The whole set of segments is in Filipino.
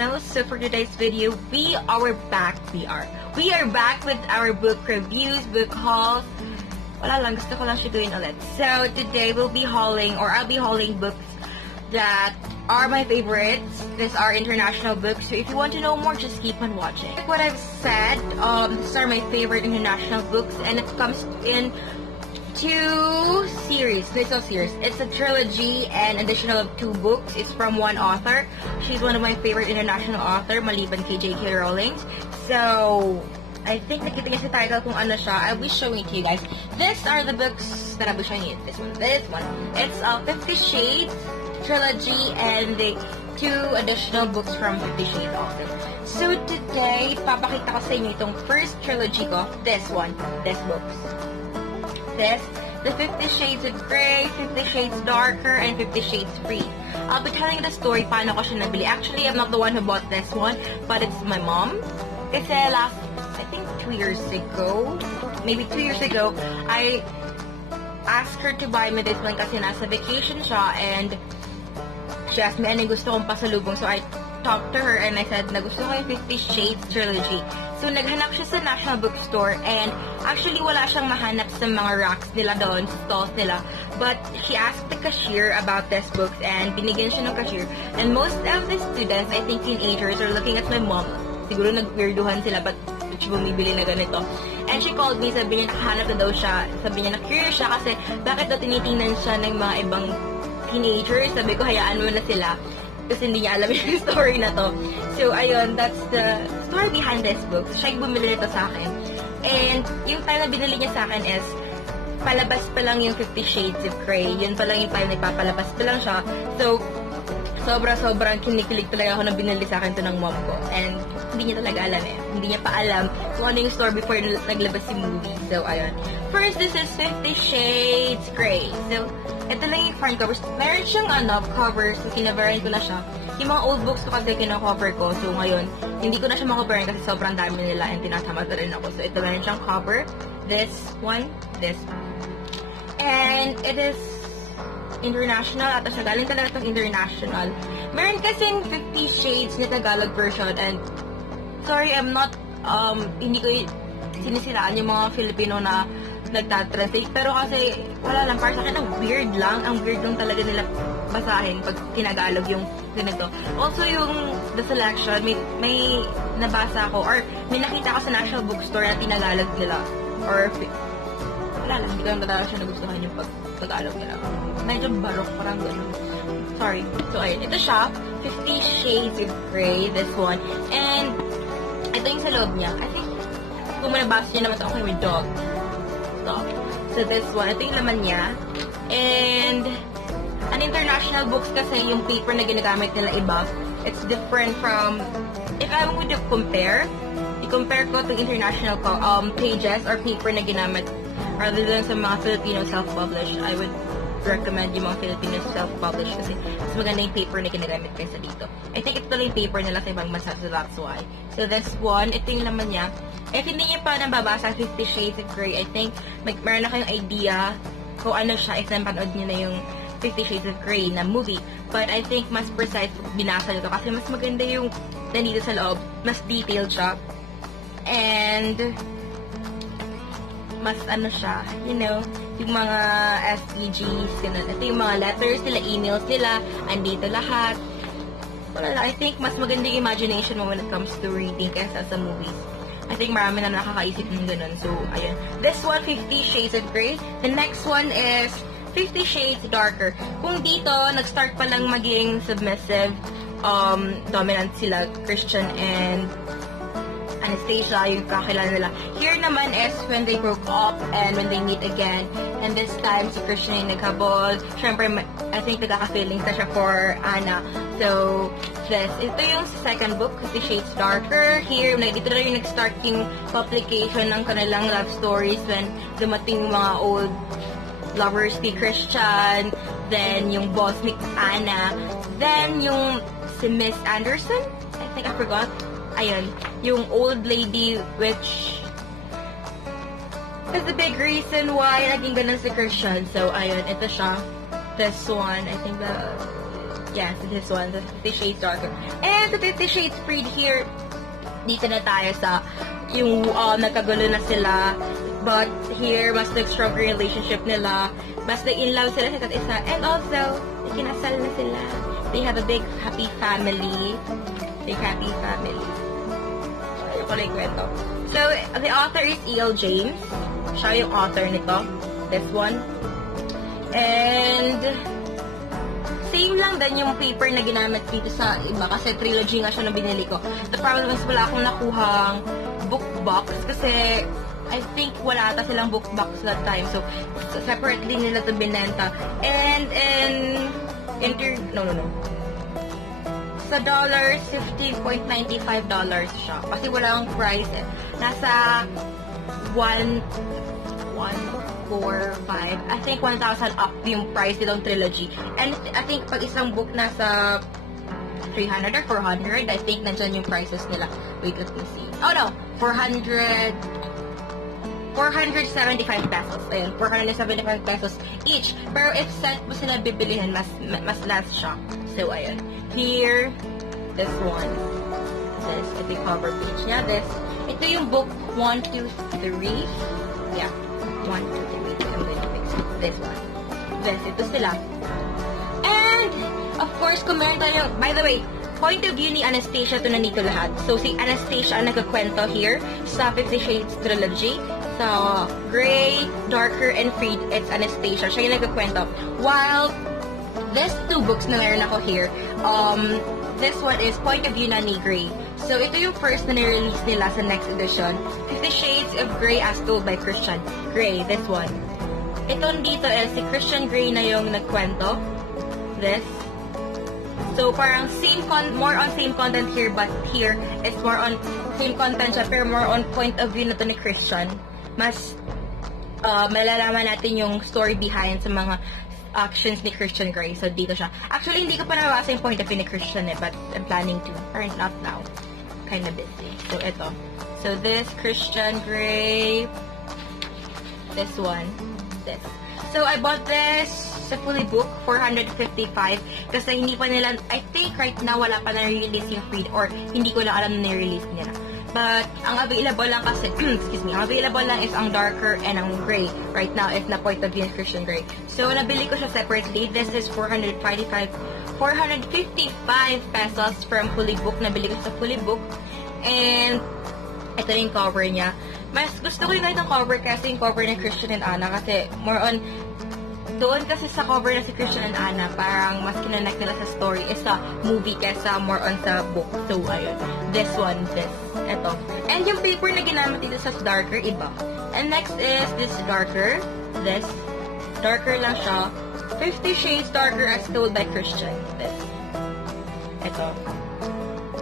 channel. So for today's video, we are back with our book reviews, book hauls. Wala lang, gusto ko lang siya gawin ulit. So today I'll be hauling books that are my favorites. These are international books, so if you want to know more, just keep on watching. Like what I've said, these are my favorite international books, and it comes in two series. It's a series. It's a trilogy and additional of 2 books. It's from one author. She's one of my favorite international author, maliban kay J.K. Rowling. So I think nakita niya sa title kung ano siya. I'll be showing it to you guys. These are the books that I'll be showing you. This one. It's 50 Shades trilogy and the 2 additional books from 50 Shades also. So today, papakita ko sa inyo itong first trilogy ko. This one. This books. The 50 Shades of Grey, 50 Shades Darker, and 50 Shades Free. I'll be telling the story paano ko siya nabili. Actually, I'm not the one who bought this one, but it's my mom. Kasi last, I think 2 years ago, maybe 2 years ago, I asked her to buy me this one kasi nasa vacation siya, and she asked me ano gusto kong pasalubong. So I talked to her and I said na gusto ko yung 50 Shades trilogy. So naghanap siya sa National Bookstore, and actually wala siyang mahanap sa mga racks nila doon, stalls nila. But she asked the cashier about these books and binigyan siya ng cashier. And most of the students, I think teenagers, are looking at my mom. Siguro nag-weirduhan sila, but she bumibili na ganito. And she called me, sabi niya nakahanap na daw siya. Sabi niya na-curious siya kasi bakit daw tinitingnan siya ng mga ibang teenagers. Sabi ko, hayaan mo na sila. Kasi hindi niya alam yung story na to. So, ayun, that's the story behind this book. Siya yung bumili nito sa akin. And yung time na binili niya sa akin is, palabas pa lang yung 50 Shades of Grey. Yun pa lang yung time na ipapalabas pa lang siya. So, sobrang kinikilig talaga ako na binili sa akin to ng mom ko. And hindi niya talaga alam eh. Hindi niya pa alam kung ano yung story before naglabas yung movie. So, ayun. First, this is 50 Shades Grey. So, ito lang yung front covers. Meron siyang cover, so kinabaran ko na siya. Yung mga old books ko kasi kina-cover ko. So, ngayon, hindi ko na siya makabaran kasi sobrang dami nila and tinatamad na rin ako. So, ito lang siyang cover. This one. And it is international. At siya galing talaga itong international. Meron kasing 50 Shades na Tagalog version, and sorry, I'm not, hindi ko sinisiraan yung mga Filipino na nagtatranslate. Pero kasi, wala lang, para sa akin, ang weird lang talaga nila basahin pag tinagalog yung ganito. Also, yung the selection, may nabasa ko, or may nakita ko sa National Bookstore na tinagalog nila. Or, wala lang, hindi ko naman talaga siya nagustuhan yung pag-tagalog nila. Medyo barok, parang gano'n. Sorry. So, ayun, ito siya, 50 Shades of Grey, this one. And, ito yung sa loob niya. I think, kung manabasa niya naman sa okay with dog. So this one, ito yung laman niya. And an international books kasi yung paper na ginagamit nila iba. It's different from, if I would i-compare ko itong international pages or paper na ginamit rather than sa mga Filipino self-published, I would recommend yung mga Filipino self-published kasi mas maganda yung paper na ginagamit kaysa dito. I think ito lang yung paper nila sa ibang bansa, so that's why. So this one, ito yung laman niya. If hindi niya pa nababasa 50 Shades of Grey, I think meron na kayong idea kung ano siya if napanood niyo na yung 50 Shades of Grey na movie. But I think mas precise binasa nito kasi mas maganda yung nandito sa loob. Mas detailed siya. And mas siya, you know, yung mga SEGs, ganun. Ito yung mga letters nila, emails nila, andito lahat. Wala lang, I think mas maganda yung imagination mo when it comes to reading kaysa sa movies. I think marami na nakakaisip ng ganun. So, ayun. This one, 50 Shades of Grey. The next one is 50 Shades Darker. Kung dito, nag-start pa lang maging submissive, dominant sila, Christian and Anastasia, yung kakilala nila. Here naman is when they broke up and when they meet again. And this time, si Christian yung naghabol. Siyempre, I think nagkaka-feelings na siya for Anna. So, ito yung second book, 50 Shades Darker. Here, dito na yung nag-start yung publication ng kanilang love stories when dumating yung mga old lovers ni Christian. Then, yung boss ni Anna. Then, yung si Miss Anderson. I think I forgot. Ayun, yung old lady which is the big reason why naging ganun si Christian. So, ayun, ito siya. This one, I think Yes, this one, the 50 Shades Darker. And the 50 Shades Freed here, dito na tayo sa yung nagkagulo na sila. But here, mas nag-stronger relationship nila. Mas nag-in love sila sa isa't isa. And also, kinasal na sila. They have a big, happy family. Big, happy family. Ayun ko lang kwento. So, the author is E.L. James. Siya yung author nito. This one. And same lang din yung paper na ginamit dito sa iba kasi trilogy nga siya na binili ko. The problem is wala akong nakuhang book box kasi I think wala ata silang book box that time. So, separately nila ito binenta. And no. Sa dollars, $15.95 siya. Kasi walang price eh. Nasa 1,450. I think 1,000 up yung price nitong trilogy. And I think pag isang book nasa 300 or 400, I think nandyan yung prices nila. Wait, let me see. Oh no, 475 pesos. Ayun, 475 pesos each. Pero if set mo sila bibilihin, mas less siya. So, ayun. Here, this one. This, ito yung cover page niya. This, ito yung book 1, 2, 3. Yeah. 1, 2, 3. I'm going to fix this one. This, ito sila. And, of course, kung meron tayo, by the way, point of view ni Anastasia ito nandito lahat. So, si Anastasia ang nagkakwento here sa 50 Shades Trilogy. So, Gray, Darker, and Freed, it's Anastasia. Siya yung nagkakwento. While, these two books na meron ako here, this one is point of view na ni Gray. So, ito yung first na nirelease nila sa next edition. 50 Shades of Grey as told by Christian Grey, this one. Ito dito is si Christian Grey na yung nagkwento. This. So, parang more on same content here, but here, it's more on same content siya, pero more on point of view na to ni Christian. Mas, malalaman natin yung story behind sa mga actions ni Christian Grey. So, dito siya. Actually, hindi ko pa nabasa yung point of view ni Christian but I'm planning to. Or not now. Kind of busy. So, ito. So, this Christian Grey. This one. This. So, I bought this sa fully book, 455. Kasi hindi pa nila, I think right now, wala pa na-release yung Freed or hindi ko lang alam na na-release nila. But, ang available lang kasi, excuse me, ang available lang is ang Darker and ang Gray right now if na point of view ng Christian Grey. So, nabili ko siya separately. This is 455 pesos from fully book. Nabili ko sa fully book. And, ito yung cover niya. Mas gusto ko yung ganitong cover kasi yung cover ng Christian and Anna kasi more on doon kasi sa cover na si Christian and Anna, parang mas kinonect nila sa story is sa movie kesa more on sa book. So, ayun. This one, this. Ito. And yung paper na ginamit dito sa Darker, iba. And next is this Darker. This. Darker lang siya. 50 Shades Darker as told by Christian. This. Ito.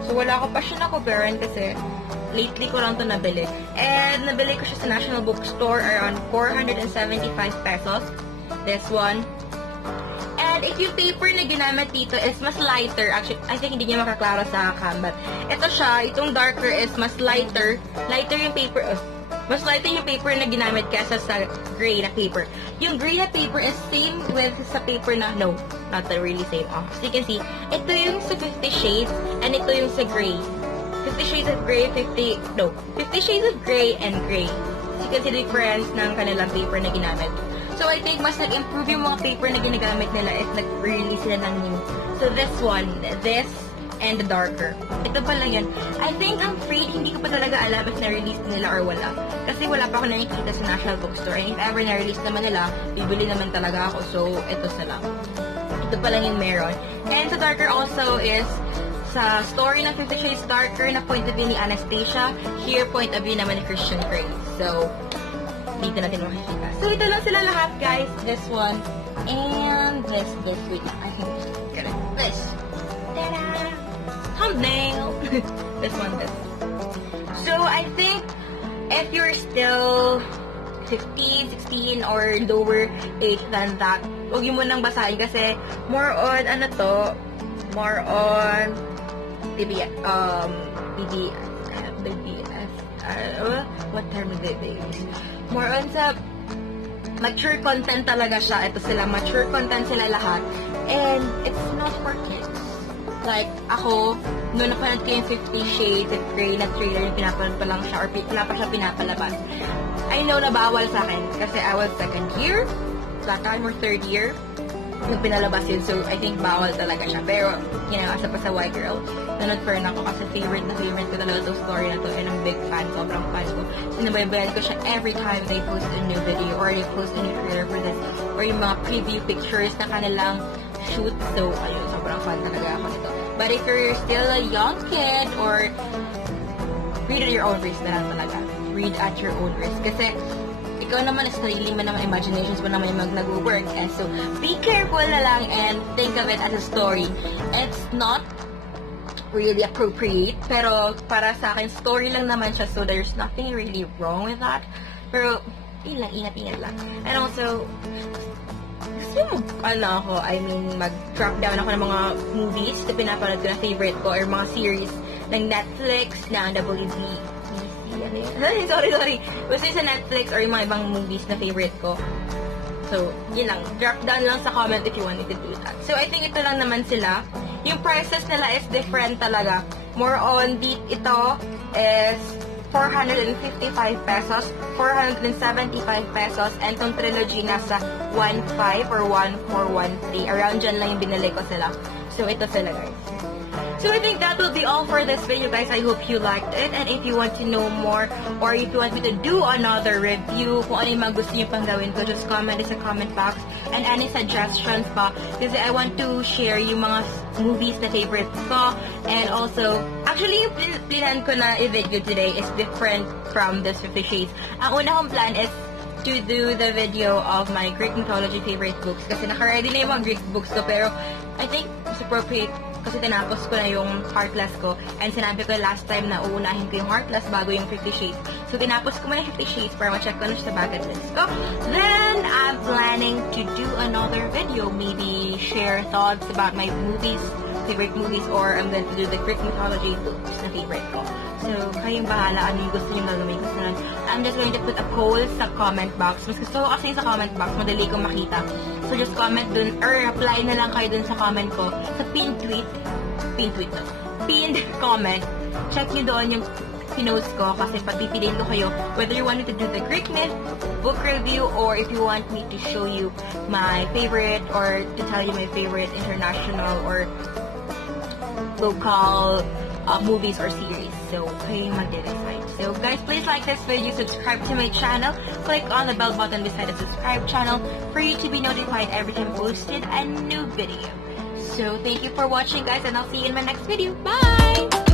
So, wala ko pa siya na-coveran kasi lately ko lang ito nabili. And nabili ko siya sa National Bookstore around 475 pesos. This one. And if yung paper na ginamit dito is mas lighter, actually, I think hindi niya makaklaro sa cam, but ito siya, itong Darker is mas lighter. Lighter yung paper, mas lighter yung paper na ginamit kesa sa Gray na paper. Yung Gray na paper is same with sa paper na, no, not really same. So you can see, ito yung sa 50 Shades, and ito yung sa Gray. 50 Shades of Gray, 50 Shades of Gray and Gray. So you can see the difference ng kanilang paper na ginamit. So, I think mas nag-improve yung mga paper na ginagamit nila if nag-release sila ng new. So, this one, this, and the Darker. Ito pa lang yun. I think ang Freed, hindi ko pa talaga alam if na-release nila or wala. Kasi wala pa ako nakikita sa National Bookstore. And if ever na-release naman nila, bibili naman talaga ako. So, ito sila. Ito pa lang yung meron. And sa Darker also is sa story ng 50 Shades Darker na point of view ni Anastasia. Here, point of view naman ni Christian Grey. So, dito natin makikita. So, ito lang sila lahat, guys. This one. And this. Wait, I think get it. This. Ta-da! Thumbnail! This one, this. So, I think if you're still 15, 16, or lower age than that, huwag yun mo nang basahin kasi more on, more on PBS, what term did they use? More on sa mature content talaga siya. Ito sila, mature content sila lahat. And it's not for kids. Like, ako, noon napanood ko yung 50 Shades of Grey na trailer, yung pinapanood pa lang siya, or wala pa siya pinapalabas. I know na bawal sa akin, kasi I was second year, that time, or third year, nung pinalabas yun, so I think bawal talaga siya. Pero, you know, as a pasaway girl, nanood pa rin ako kasi favorite ko talaga itong story na to, and I'm big fan, sobrang fan ko. Sinabaybayan ko siya every time they post a new video, or they post a new trailer for this, or yung mga preview pictures na kanilang shoot. So, ayun, sobrang fan talaga ako nito. But if you're still a young kid, or read at your own risk na lang talaga. Read at your own risk. Kasi, ikaw naman, sa sarili mo naman, imaginations mo naman yung nag-work. And so, be careful na lang and think of it as a story. It's not really appropriate, pero para sa akin, story lang naman siya, so there's nothing really wrong with that. Pero, yun lang, ingat-ingat lang. And also, mag-drop down ako ng mga movies na pinapanood ko na favorite ko, or mga series ng Netflix, ng sorry. Basta sa Netflix, or yung mga ibang movies na favorite ko. So, yun lang. Drop down lang sa comment if you want me to do that. So, I think ito lang naman sila. Yung prices nila is different talaga. More on, ito is 455 pesos, 475 pesos, and itong trilogy nasa 1.5 or 1.413. Around dyan lang yung binili ko sila. So, ito sila, guys. So, I think that will be all for this video, guys. I hope you liked it. And if you want to know more, or if you want me to do another review, kung ano yung mga gusto nyo pang gawin ko, just comment in the comment box. And any suggestions pa. Kasi I want to share yung mga movies na favorites ko. And also, actually, yung plan ko na i-video today is different from this 50 Shades. Ang una kong plan is to do the video of my Greek mythology favorite books. Kasi naka-ready na yung mga Greek books ko. Pero, I think it's appropriate kasi tinapos ko na yung Heartless ko. And sinabi ko last time na uunahin ko yung Heartless bago yung 50 Shades. So, tinapos ko muna yung 50 Shades para ma-check ko na sa bucket list ko. Then, I'm planning to do another video. Maybe share thoughts about my movies, favorite movies, or I'm going to do the Greek mythology books na favorite ko. So, kayong bahala ano yung gusto nyo gagawin. Kasi I'm just going to put a poll sa comment box. Mas gusto ko kasi sa comment box, madali kong makita. So, just comment dun, or apply na lang kayo dun sa comment ko. Sa pinned comment. Check nyo doon yung pinost ko kasi papipiliin ko kayo whether you want me to do the Greek myth book review, or if you want me to show you my favorite, or to tell you my favorite international or local movies or series. So, kayo yung mag-decide. So, guys, please like this video, subscribe to my channel, click on the bell button beside the subscribe channel for you to be notified every time I posted a new video. So, thank you for watching, guys, and I'll see you in my next video. Bye!